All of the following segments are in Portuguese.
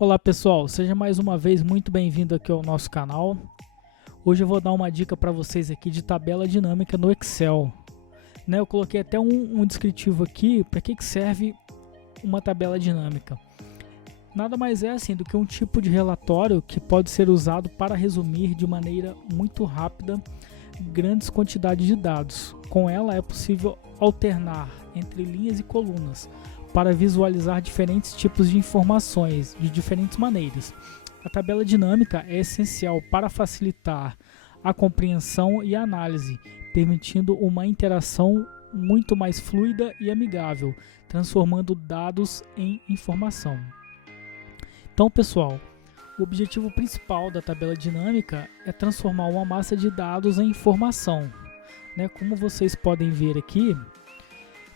Olá pessoal, seja mais uma vez muito bem-vindo aqui ao nosso canal. Hoje eu vou dar uma dica para vocês aqui de tabela dinâmica no Excel. Eu coloquei até um descritivo aqui para que serve uma tabela dinâmica. Nada mais é assim do que um tipo de relatório que pode ser usado para resumir de maneira muito rápida grandes quantidades de dados. Com ela é possível alternar entre linhas e colunas para visualizar diferentes tipos de informações de diferentes maneiras. A tabela dinâmica é essencial para facilitar a compreensão e a análise, permitindo uma interação muito mais fluida e amigável, transformando dados em informação. Então, pessoal, o objetivo principal da tabela dinâmica é transformar uma massa de dados em informação. Como vocês podem ver aqui,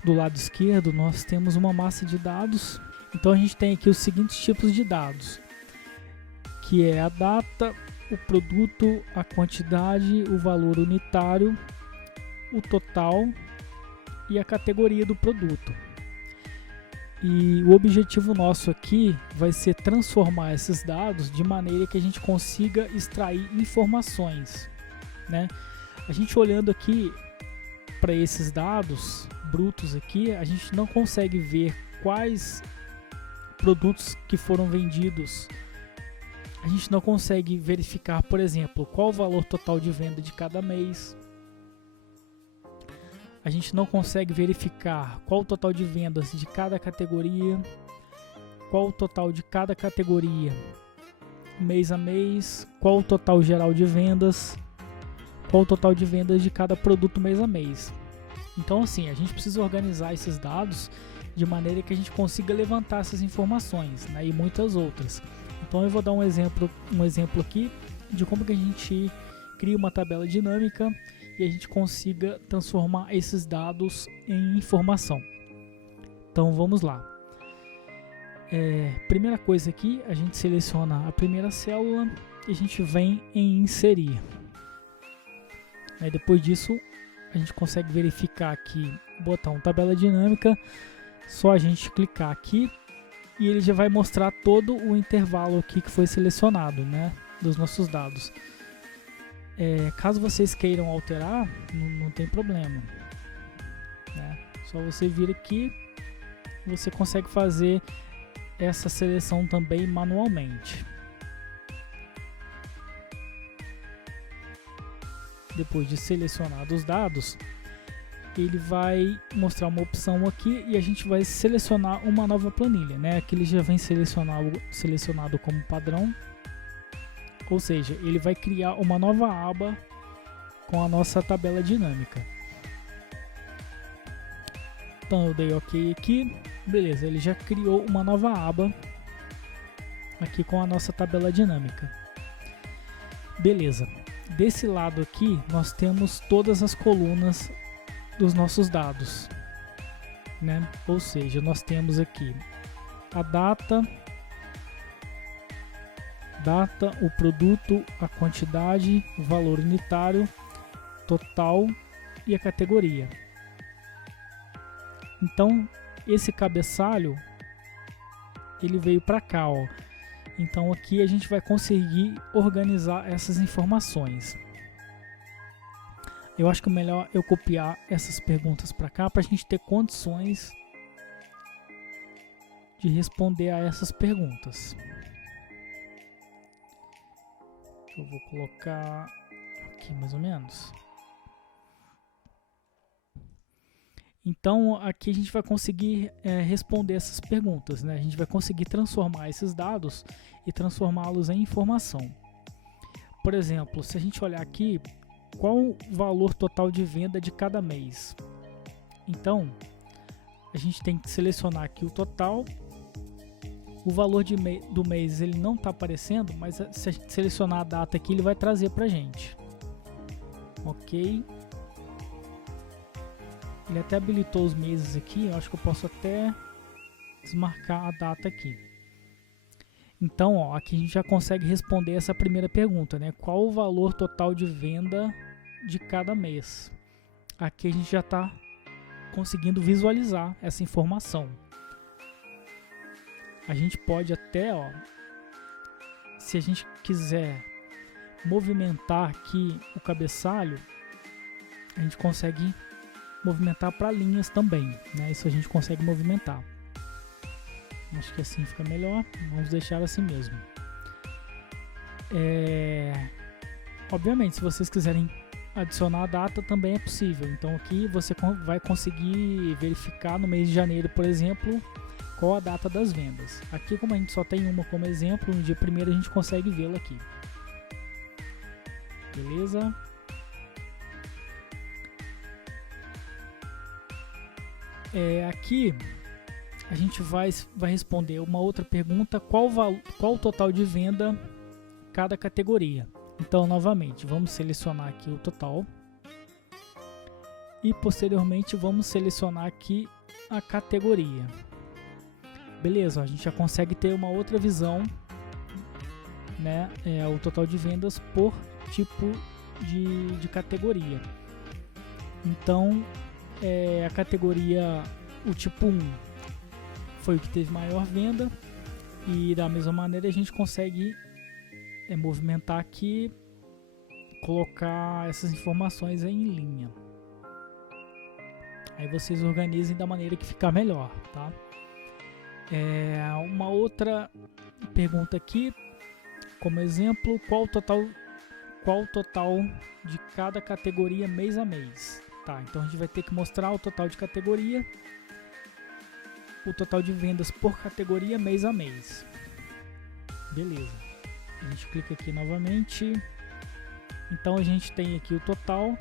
do lado esquerdo nós temos uma massa de dados. Então a gente tem aqui os seguintes tipos de dados, que é a data, o produto, a quantidade, o valor unitário, o total e a categoria do produto. E o objetivo nosso aqui vai ser transformar esses dados de maneira que a gente consiga extrair informações. A gente olhando aqui para esses dados brutos aqui, a gente não consegue ver quais produtos que foram vendidos. A gente não consegue verificar, por exemplo, qual o valor total de venda de cada mês. A gente não consegue verificar qual o total de vendas de cada categoria, qual o total de cada categoria mês a mês, qual o total geral de vendas, qual o total de vendas de cada produto mês a mês. Então assim, a gente precisa organizar esses dados de maneira que a gente consiga levantar essas informações, e muitas outras. Então eu vou dar um exemplo aqui de como que a gente cria uma tabela dinâmica e a gente consiga transformar esses dados em informação. Então vamos lá. Primeira coisa aqui, a gente seleciona a primeira célula e a gente vem em inserir. Depois disso a gente consegue verificar aqui o botão tabela dinâmica, só a gente clicar aqui e ele já vai mostrar todo o intervalo aqui que foi selecionado, dos nossos dados. Caso vocês queiram alterar, não tem problema, só você vir aqui, você consegue fazer essa seleção também manualmente. Depois de selecionados os dados, ele vai mostrar uma opção aqui e a gente vai selecionar uma nova planilha, Aqui ele já vem selecionado como padrão. Ou seja, ele vai criar uma nova aba com a nossa tabela dinâmica. Então eu dei OK aqui, beleza, ele já criou uma nova aba aqui com a nossa tabela dinâmica. Beleza, desse lado aqui nós temos todas as colunas dos nossos dados, Ou seja, nós temos aqui a data, o produto, a quantidade, o valor unitário, total e a categoria. Então esse cabeçalho ele veio para cá, Então aqui a gente vai conseguir organizar essas informações. Eu acho que é melhor eu copiar essas perguntas para cá para a gente ter condições de responder a essas perguntas. Eu vou colocar aqui mais ou menos. Então aqui a gente vai conseguir responder essas perguntas, A gente vai conseguir transformar esses dados e transformá-los em informação. Por exemplo, se a gente olhar aqui, qual o valor total de venda de cada mês? Então a gente tem que selecionar aqui o total. O valor do mês ele não está aparecendo, mas se a gente selecionar a data aqui, ele vai trazer para a gente. Ok. Ele até habilitou os meses aqui, eu acho que eu posso até desmarcar a data aqui. Então, aqui a gente já consegue responder essa primeira pergunta, Qual o valor total de venda de cada mês? Aqui a gente já está conseguindo visualizar essa informação. A gente pode até se a gente quiser movimentar aqui o cabeçalho, a gente consegue movimentar para linhas também, né? Isso a gente consegue movimentar. Acho que assim fica melhor. Vamos deixar assim mesmo. Obviamente, se vocês quiserem adicionar a data, também é possível. Então aqui você vai conseguir verificar no mês de janeiro, por exemplo, qual a data das vendas. Aqui, como a gente só tem uma como exemplo, no dia 1º a gente consegue vê-la aqui. Beleza? Aqui a gente vai responder uma outra pergunta: qual o total de venda cada categoria? Então, novamente, vamos selecionar aqui o total e posteriormente vamos selecionar aqui a categoria. Beleza, a gente já consegue ter uma outra visão, né? O total de vendas por tipo de categoria. Então, a categoria, o tipo 1 foi o que teve maior venda, e da mesma maneira a gente consegue movimentar aqui, colocar essas informações em linha. Aí vocês organizem da maneira que ficar melhor, tá? Uma outra pergunta aqui, como exemplo: qual o total de cada categoria mês a mês? Tá, então a gente vai ter que mostrar o total de categoria, o total de vendas por categoria mês a mês. Beleza. A gente clica aqui novamente. Então a gente tem aqui o total,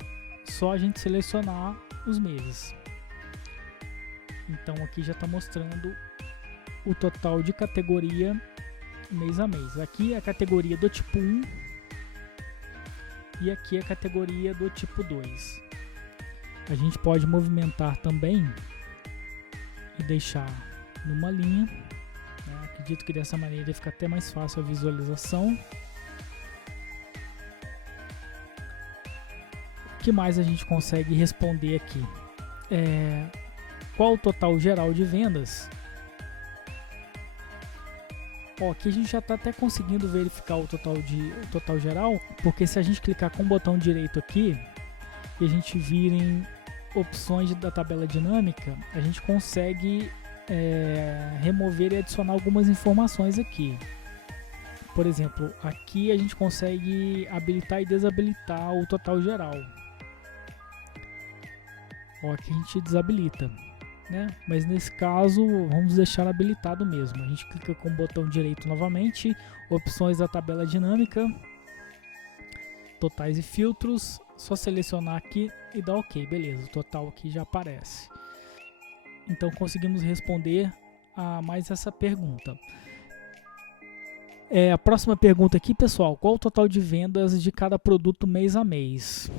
só a gente selecionar os meses. Então aqui já está mostrando o total de categoria mês a mês. Aqui é a categoria do tipo 1 e aqui é a categoria do tipo 2. A gente pode movimentar também e deixar numa linha, né? Acredito que dessa maneira fica até mais fácil a visualização. O que mais a gente consegue responder aqui? Qual o total geral de vendas? Aqui a gente já está até conseguindo verificar o total geral, porque se a gente clicar com o botão direito aqui e a gente vir em opções da tabela dinâmica, a gente consegue remover e adicionar algumas informações aqui. Por exemplo, aqui a gente consegue habilitar e desabilitar o total geral. Aqui a gente desabilita, né? Mas nesse caso vamos deixar habilitado mesmo. A gente clica com o botão direito novamente, opções da tabela dinâmica, totais e filtros, só selecionar aqui e dar OK, beleza, o total aqui já aparece. Então conseguimos responder a mais essa pergunta. A próxima pergunta aqui, pessoal: qual o total de vendas de cada produto mês a mês?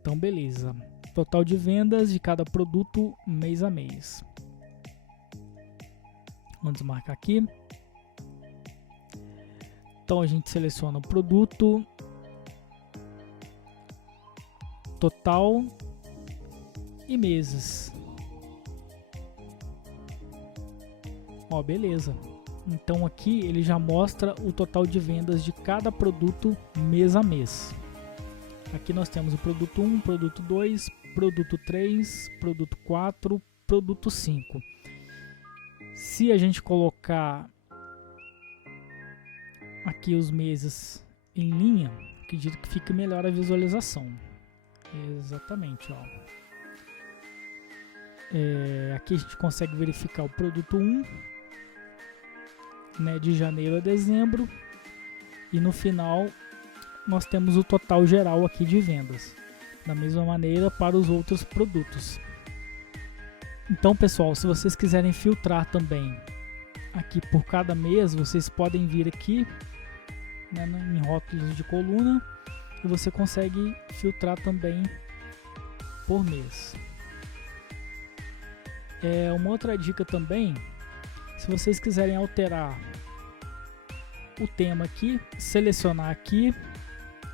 Então beleza, total de vendas de cada produto mês a mês. Vamos desmarcar aqui. Então a gente seleciona o produto, total e meses. Beleza. Então aqui ele já mostra o total de vendas de cada produto mês a mês. Aqui nós temos o produto 1, produto 2, produto 3, produto 4, produto 5. Se a gente colocar aqui os meses em linha, acredito que fique melhor a visualização. Exatamente, aqui a gente consegue verificar o produto 1, né, de janeiro a dezembro, e no final nós temos o total geral aqui de vendas. Da mesma maneira para os outros produtos. Então, pessoal, se vocês quiserem filtrar também aqui por cada mês, vocês podem vir aqui, né, em rótulos de coluna, e você consegue filtrar também por mês. Uma outra dica também: se vocês quiserem alterar o tema aqui, selecionar aqui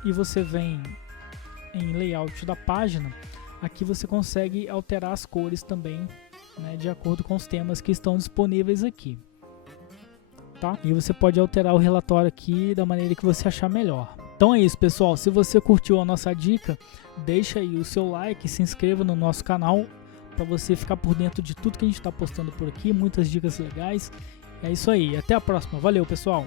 e você vem em layout da página, aqui você consegue alterar as cores também, né, de acordo com os temas que estão disponíveis aqui. tá? E você pode alterar o relatório aqui da maneira que você achar melhor. Então é isso, pessoal. Se você curtiu a nossa dica, deixa aí o seu like, se inscreva no nosso canal para você ficar por dentro de tudo que a gente está postando por aqui, muitas dicas legais. É isso aí, até a próxima. Valeu, pessoal!